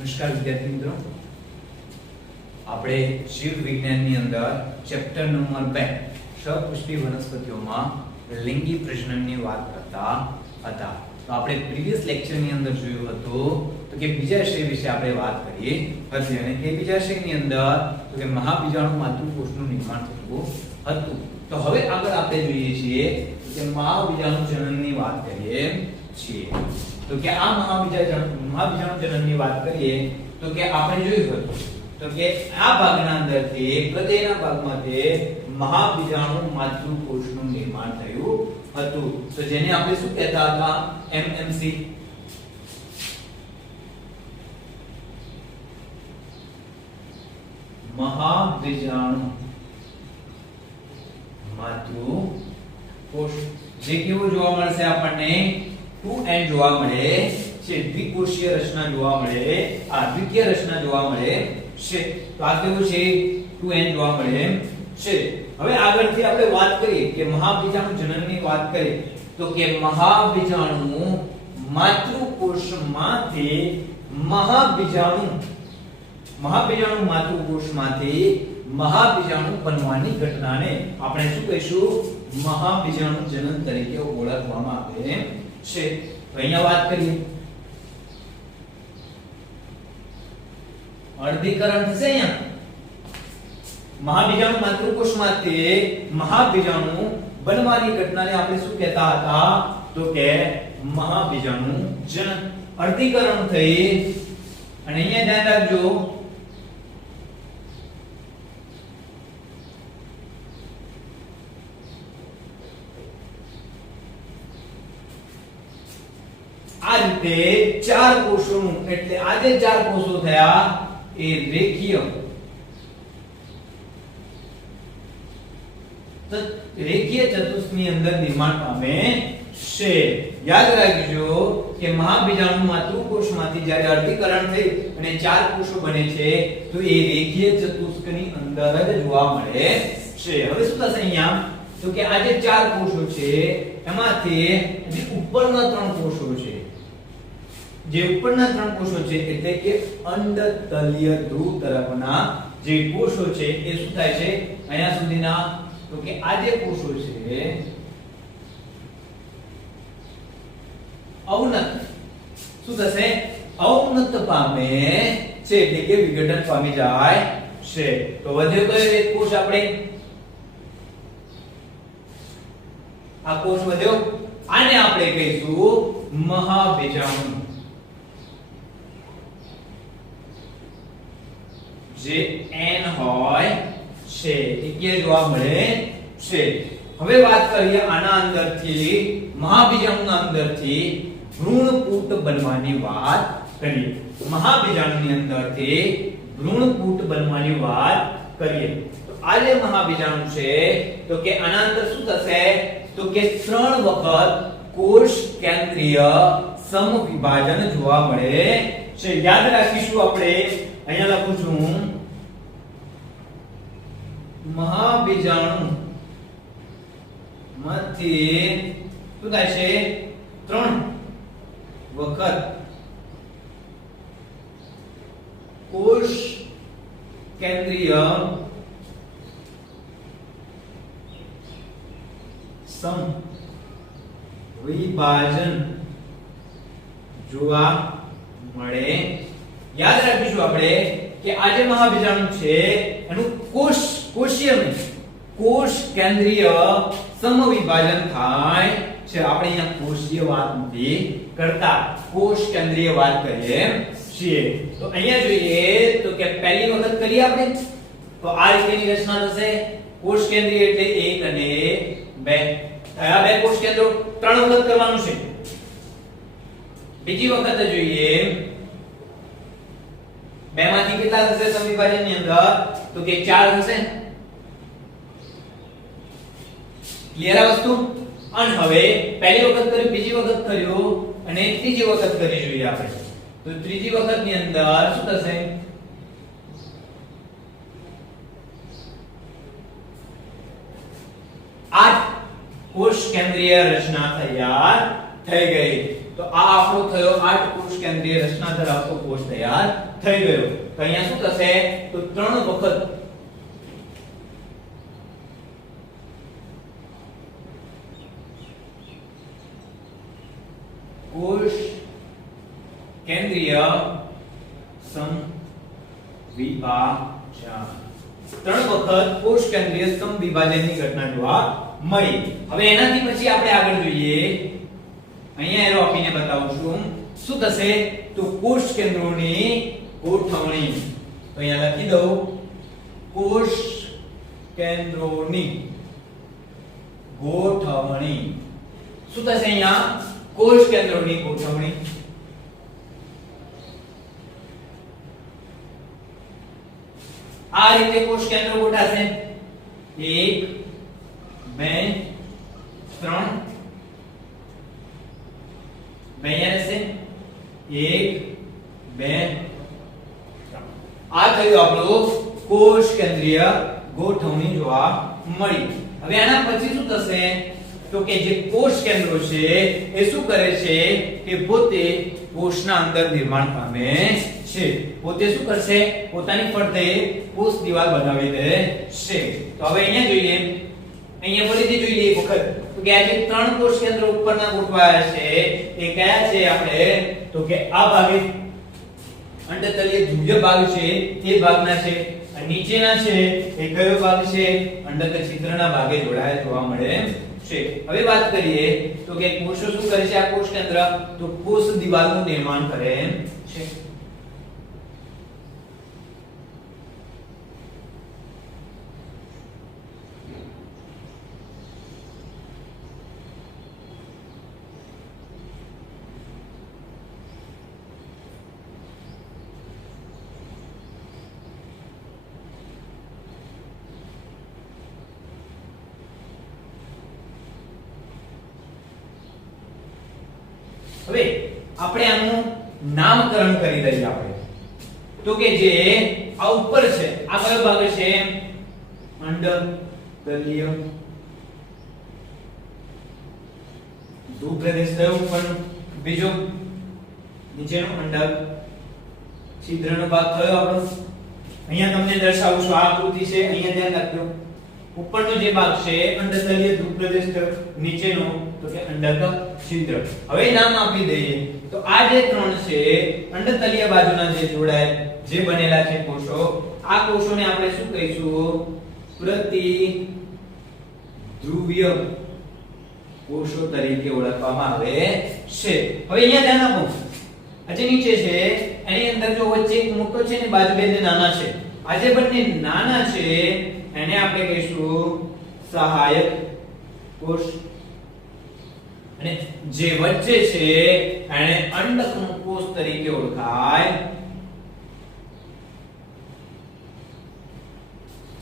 નમસ્કાર વિદ્યાર્થી મિત્રો, આપણે જીવ વિજ્ઞાનની અંદર ચેપ્ટર નંબર 2 સપુષ્ટિ વનસ્પતિઓમાં લિંગી પ્રજનનની વાત કરતા હતા. તો આપણે પ્રીવિયસ લેક્ચરની અંદર જોયું હતું તો કે બીજાશય વિશે આપણે વાત કરી હતી અને એ બીજાશયની અંદર તો કે મહાબીજાણુ માતૃકોષનું નિર્માણ થતું હતું. તો હવે આગળ આપણે જોઈએ છીએ કે મહાબીજાણુ જનનની વાત કરીએ છીએ. તો કે આ મહાબીજાણુ જનનની વાત કરીએ તો કે આપણે જોયું હતું તો કે આ ભાગના અંદરથી હૃદયના ભાગમાંથી મહાબીજાણુ માતૃકોષનું નિર્માણ થયું હતું. તો જેને આપણે શું કહેતા હતા? એમએમસી. મહાબીજાણુ માતૃકોષ જે કેવો જોવા મળશે આપણને 2n જોવા મળે છે, દ્વિકોષીય રચના જોવા મળે, આ દ્વિતીય રચના જોવા મળે છે. તો આ કેવું છે? 2n જોવા મળે છે. હવે આગળથી આપણે વાત કરીએ કે મહાબીજાણુ જનનની વાત કરીએ તો કે મહાબીજાણુ માતૃકોષમાંથી મહાબીજાણુ માતૃકોષમાંથી મહાબીજાણુ બનવાની ઘટનાને આપણે શું કહીશું? મહાબીજાણુ જનન તરીકે ઓળખવામાં આવે છે. તો અહીંયા વાત કરીએ અર્ધીકરણ થશે. અહીંયા મહાબીજાણુ માતૃકોષમાંથી મહાબીજાણુ બનવાની ઘટનાને આપણે શું કહેતા હતા? તો કે મહાબીજાણુ જનન. અર્ધીકરણ થઈ અને અહીંયા ધ્યાન રાખજો આ રીતે ચાર કોષોનું એટલે આ જે ચાર કોષો થયા એ રેખીય ચતુષ્કની અંદર નિર્માણ પામે છે. યાદ રાખજો કે મહાબીજાણુ માતૃકોષમાંથી જ્યારે અર્ધીકરણ થઈ અને ચાર કોષો બને છે તો એ રેખીય ચતુષ્કની અંદર જ જોવા મળે છે. હવે શું થશે અહીંયા? તો કે આ જે ચાર કોષો છે એમાંથી જે ઉપરના ત્રણ કોષો છે, જે ઉપરના ત્રણ કોષો છે એટલે કે અંડતલીય ધ્રુવ તરફના જે કોષો છે એ શું થાય છે? અહીંયા સુધીના તો કે આ જે કોષો છે અવનત શું થશે? અવનત પામે છે એટલે કે વિઘટન પામી જાય છે. તો વધ્યો કયો એક કોષ? આપણે આ કોષ વધ્યો, આને આપણે કહીશું મહાબીજાણુ. જે n હોય છે એ કે જોવા મળે છે. હવે વાત કરીએ આના અંદરથી મહાબીજાણુના અંદરથી ભ્રૂણપૂટ બનવાની વાત કરીએ. મહાબીજાણુની અંદરથી ભ્રૂણપૂટ બનવાની વાત કરીએ તો આ જે મહાબીજાણુ છે તો કે આના અંદર શું થશે? તો કે 3 વખત કોષ કેન્દ્રીય સમવિભાજન જોવા મળે છે. યાદ રાખીશું આપણે, અહીંયા લખું છું મહાબીજાણુ માંથી શું થાય છે? 3 વખત કોષ કેન્દ્રીય સમવિભાજન જોવા મળે. યાદ રાખીશું આપણે કે આ જે મહાબીજાણુ છે એનું કોષીય નહીં, કોષ કેન્દ્રીય સમવિભાજન થાય છે. આપણે અહીંયા કોષીય વાત નથી કરતા, કોષ કેન્દ્રીય વાત કરીએ છીએ. તો અહીંયા જોઈએ તો કે પહેલી વખત કરીએ આપણે તો આ રીતેની રચના થશે. કોષ કેન્દ્રીય એટલે 1 અને 2. કયા બે કોષ કેન્દ્રો? 3 વખત કરવાનું છે. બીજી વખત જોઈએ 2 માંથી કેટલા થશે સમવિભાજનની અંદર? તો કે 4 થશે. ક્લિયર આ વસ્તુ? અને હવે પહેલી વખત કર્યું, બીજી વખત કર્યું અને ત્રીજી વખત કરી જોઈએ આપણે. તો ત્રીજી વખતની અંદર શું થશે? 8 કોષ કેન્દ્રીય રચના તૈયાર થઈ ગઈ. તો તો આ આપણો થયો 8 કોષ કેન્દ્રીય રચના ધરાવતો કોષ તૈયાર થઈ ગયો. તો અહીંયા શું થશે તો 3 વખત કોષ કેન્દ્રીય સમવિભાજન 3 વખત કોષ કેન્દ્રીય સમવિભાજનની ઘટના જોવા મળી. હવે એનાથી પછી આપણે આગળ જોઈએ. અહીંયા એરો આપીને બતાવું છું. શું થશે તો કોષ કેન્દ્રોની ગોઠવણી. તો અહીંયા લખી દઉં કોષ કેન્દ્રોની ગોઠવણી. શું થશે અહીંયા કોષ કેન્દ્રોની ગોઠવણી. આ રીતે કોષ કેન્દ્રો ગોઠાશે 1 2 3 અહીંયા રહેશે 1 2 આ થયું આપણું કોષ કેન્દ્રીય ગોઠવણી જોવા મળી. હવે આના પછી શું થશે તો કે જે કોષ કેન્દ્રો છે એ શું કરે છે કે પોતે કોષના અંદર નિર્માણ પામે છે. પોતે શું કરશે પોતાની ફરતે કોષ દિવાલ બનાવી દે છે. તો હવે અહીંયા જોઈએ. અહીંયા ફરીથી જોઈએ એક વખત તો કે આ જે 3 કોષ કેન્દ્રો ઉપરના ગોઠવાયા છે એ કયા છે આપણે તો કે આ ભાગે અંડતલીય ધ્રુવ્ય ભાગ છે એ ભાગના છે. અને નીચેના છે એ કયો ભાગ છે અંડક છિદ્રના ભાગે જોડાયેલા જોવા મળે છે. હવે વાત કરીએ તો કે કોષો શું કરે છે આ કોષ કેન્દ્ર તો કોષ દિવાલનું નિર્માણ કરે છે. હવે આપણે આનું નામકરણ કરી દઈએ. આપણે તો કે જે આ ઉપર છે આ કયો ભાગ છે અંડકલીય ધ્રુવપ્રદેશ થયો ઉપર. બીજો નીચેનો અંડક છિદ્રનો ભાગ થયો આપણો. અહીંયા તમને દર્શાવું છું આ આકૃતિ છે. અહીંયા ધ્યાન રાખજો. ઉપરનો જે ભાગ છે અંડતલીય ધ્રુવપ્રદેશ થયો. નીચેનો તો કે અંડક છિદ્ર. હવે નામ આપી દઈએ તો આ જે 3 છે અંડતલીય બાજુના જે જોડાય જે બનેલા છે કોષો આ કોષોને આપણે શું કહીશું પ્રતિધ્રુવીય કોષો તરીકે ઓળખવામાં આવે છે. હવે અહીંયા ધ્યાન આપો. આ જે નીચે છે એની અંદર જો વચ્ચે એક મોટો છે ને બાજુ બે નાના છે. આ જે બંને નાના છે એને આપણે કહીશું સહાયક કોષ અને જે વચ્ચે છે એને અંડકનો કોષ તરીકે ઓળખાય.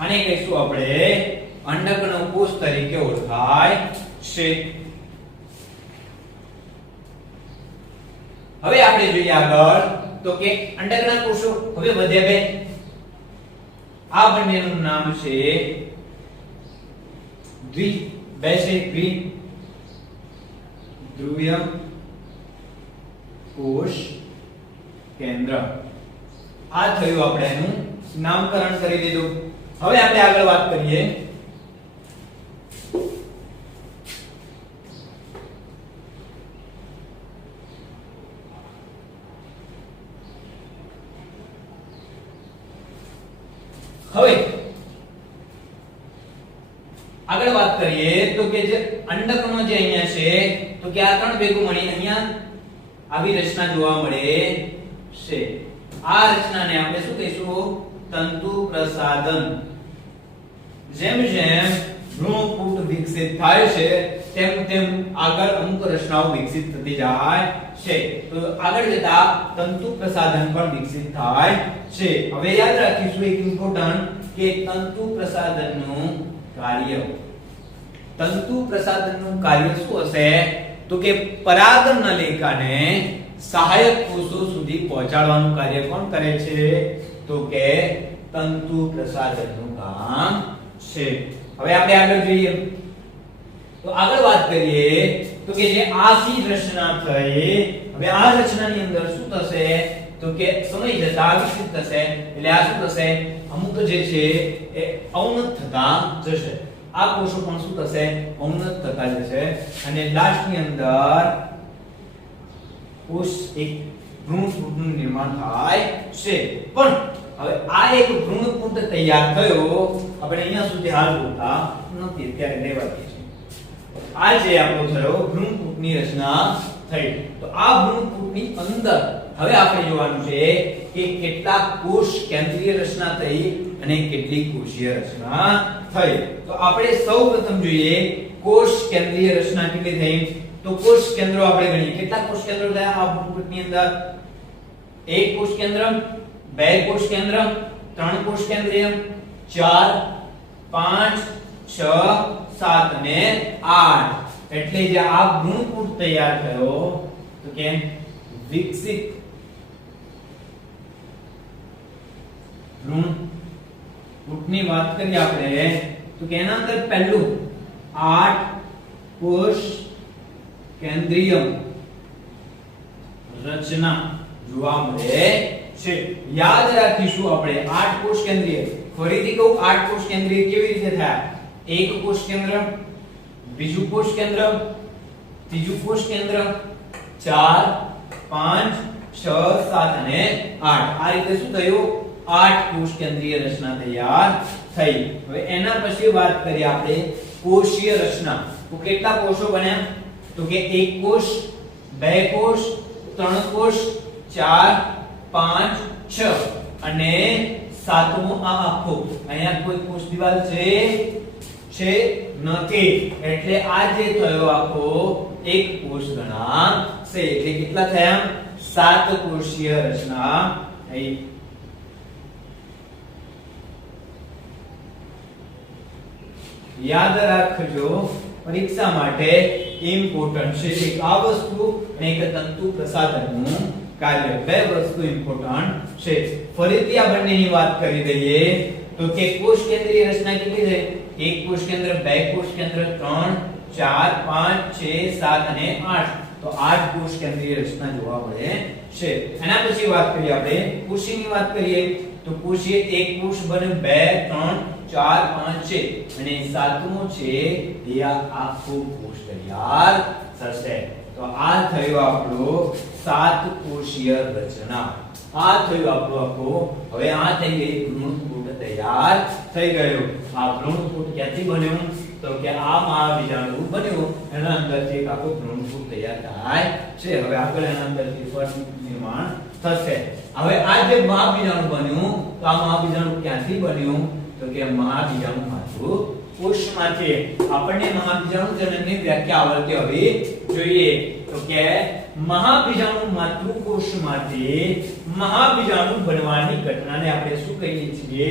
આને કહીશું આપણે અંડકનો કોષ તરીકે ઓળખાય છે. હવે આપણે જોઈએ આગળ તો કે અંડકના કોષો હવે વધ્યા બે. આ બંનેનું નામ છે દ્વિધ્રુવીય કોષ કેન્દ્ર. આ થયું આપણે એનું નામકરણ કરી દીધું. હવે આપણે આગળ વાત કરીએ તો કે જે અંડકનો જે અહીંયા છે તો કે આ 3 ભેગું મળી અહીંયા આવી રચના જોવા મળે છે. આ રચનાને આપણે શું કહીશું તંતુ પ્રસાધન. જેમ જેમ ભ્રૂણપુટ વિકસિત થાય છે તેમ તેમ આગળ અમુક રચનાઓ વિકસિત થતી જાય છે. તો આગળ જતા તંતુ પ્રસાધન પણ વિકસિત થાય છે. હવે યાદ રાખીશું એક ઇમ્પોર્ટન્ટ કે તંતુ પ્રસાધનનું કાર્ય. તંતુ પ્રસાધનનું કાર્ય શું હશે તો કે પરાગ નલિકાને સહાયક કોષો સુધી પહોંચાડવાનું કાર્ય કોણ કરે છે તો કે તંતુ પ્રસાધનનું કામ છે. હવે આપણે આગળ જોઈએ તો આગળ વાત કરીએ તો કે જે આખી રચના થઈ, હવે આ રચનાની અંદર શું થશે તો કે સમય જતા વિકસિત થશે, એટલે આ શું થશે અમુક જે છે એ અવનત થતા જશે, આ કોષો પણ શું થશે અવનત થતા જશે, અને લાસ્ટ ની અંદર કોષ એક ભ્રૂણપૂટનું નિર્માણ થાય છે. પણ હવે આ એક ભ્રૂણપૂટ તૈયાર થયો, આપણે અહીંયા સુધી હાલ બોલતા નથી, અત્યારે લેવા દઈએ છીએ. આ જે આપણો થયો ભ્રૂણપૂટની રચના થઈ, તો આ ભ્રૂણપૂટની અંદર હવે આપણે જોવાનું છે કે કેટલા કોષ કેન્દ્રીય રચના થઈ અને કેટલી કોષીય રચના થઈ. તો આપણે સૌપ્રથમ જોઈએ કોષ કેન્દ્રીય રચના કેટલી થઈ. તો કોષ કેન્દ્રો આપણે ગણીએ, કેટલા કોષ કેન્દ્રો થયા આ ભ્રૂણપૂટની અંદર? એક કોષ કેન્દ્ર, બે કોષ કેન્દ્ર, ત્રણ કોષ કેન્દ્રીય, 4 5 6 7 અને 8. એટલે જે આ ભ્રૂણપૂટ તૈયાર થયો તો કે વિકસિત ભ્રૂણપૂટની વાત કરીએ આપણે તો કે એના અંદર પહેલું 8 કોષ કેન્દ્રીય રચના જોવા મળે છે. યાદ રાખીશું આપણે 8 કોષ કેન્દ્રીય, ફરીથી કહું 8 કોષ કેન્દ્રીય કેવી રીતે થયા? એક કોષ કેન્દ્ર, બીજું કોષ કેન્દ્ર, ત્રીજું કોષ કેન્દ્ર, 4 5 6 7 અને 8. આ રીતે શું થયું 8 કોષ કેન્દ્રીય રચના તૈયાર થઈ. હવે એના પછી વાત કરીએ આપણે કોષીય રચના. તો કેટલા કોષો બન્યા? તો કે એક કોષ, બે કોષ, ત્રણ કોષ, 4 5 6 અને સાતમો આ આખો. અહીંયા કોઈ કોષ દિવાલ છે નથી, એટલે આ જે થયો આખો એક કોષ ગણાશે. એટલે કેટલા થયા? 7 કોષીય રચના થઈ. યાદ રાખજો પરીક્ષા માટે ઇમ્પોર્ટન્ટ છે એક આ વસ્તુ અને એક તંતુ પ્રસાધનનું કાર્ય, બે વસ્તુ ઇમ્પોર્ટન્ટ છે. ફરીથી આ બંનેની વાત કરી દઈએ તો કે કોષ કેન્દ્રીય રચના કેટલી છે? એક કોષ કેન્દ્ર, બે કોષ કેન્દ્ર, 3 4 5 6 7 અને 8. તો 8 કોષ કેન્દ્રીય રચના જોવા મળે છે. એના પછી વાત કરીએ આપણે કોષીની વાત કરીએ તો કોષીય એક કોષ બને, 2 3 4 5 છે અને સાતમો છે એ આખો કોષ તૈયાર થશે. તો આ થયો આપણો 7 કોષીય રચના. આ થયું આપણો આખો. હવે આ થઈ ગઈ ભ્રૂણપૂટ તૈયાર થઈ ગયો. આ ભ્રૂણપૂટ ક્યાંથી બન્યું? તો કે આ મહાબીજાણુ બન્યું, એના અંદરથી એક આખો ભ્રૂણપૂટ તૈયાર થાય છે. હવે આગળ એના અંદરથી ફળ નિર્માણ થશે. હવે આ જે મહાબીજાણુ બન્યું, તો આ મહાબીજાણુ ક્યાંથી બન્યું? તો કે મહાબીજાણુ માથું કોષમાંથી. આપણને મહાબીજાણુ જનનની વ્યાખ્યા આવડતી હવે જોઈએ તો કે મહાબીજાણુ માતૃકોષમાંથી મહાબીજાણુ બનવાની ઘટનાને આપણે શું કહીએ છીએ?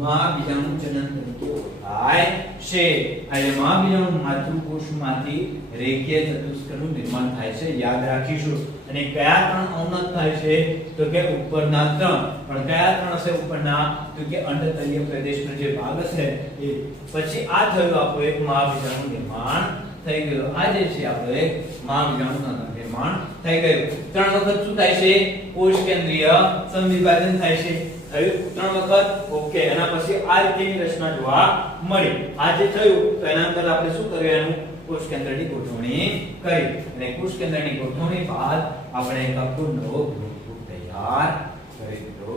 મહાબીજાણુ જનન તરીકે ઓળખાય છે. એટલે મહાબીજાણુ માતૃકોષમાંથી રેખીય ચતુષ્કનું નિર્માણ થાય છે. યાદ રાખીશું. અને કયા ત્રણ અવનત થાય છે? તો કે ઉપરના ત્રણ. પણ કયા ત્રણ હશે ઉપરના? તો કે અંડતલીય પ્રદેશનો જે ભાગ છે એ. પછી આ થયું આપણું એક મહાબીજાણુ નિર્માણ થઈ ગયું. આ જે છે આપણું એક મહાબીજાણુ નિર્માણ થઈ ગયું. ત્રણ વખત શું થાય છે? કોષ કેન્દ્રીય સમવિભાજન થાય છે. થયું ત્રણ વખત. ઓકે. એના પછી આ રીતની રચના જોવા મળી. આ જે થયું તો એના અંદર આપણે શું કર્યું? એનું કોષ કેન્દ્રની ગોઠવણી કરી, અને કોષ કેન્દ્રની ગોઠવણી બાદ આપણે એક આખો નવો ભ્રૂણપૂટ તૈયાર કરી દીધો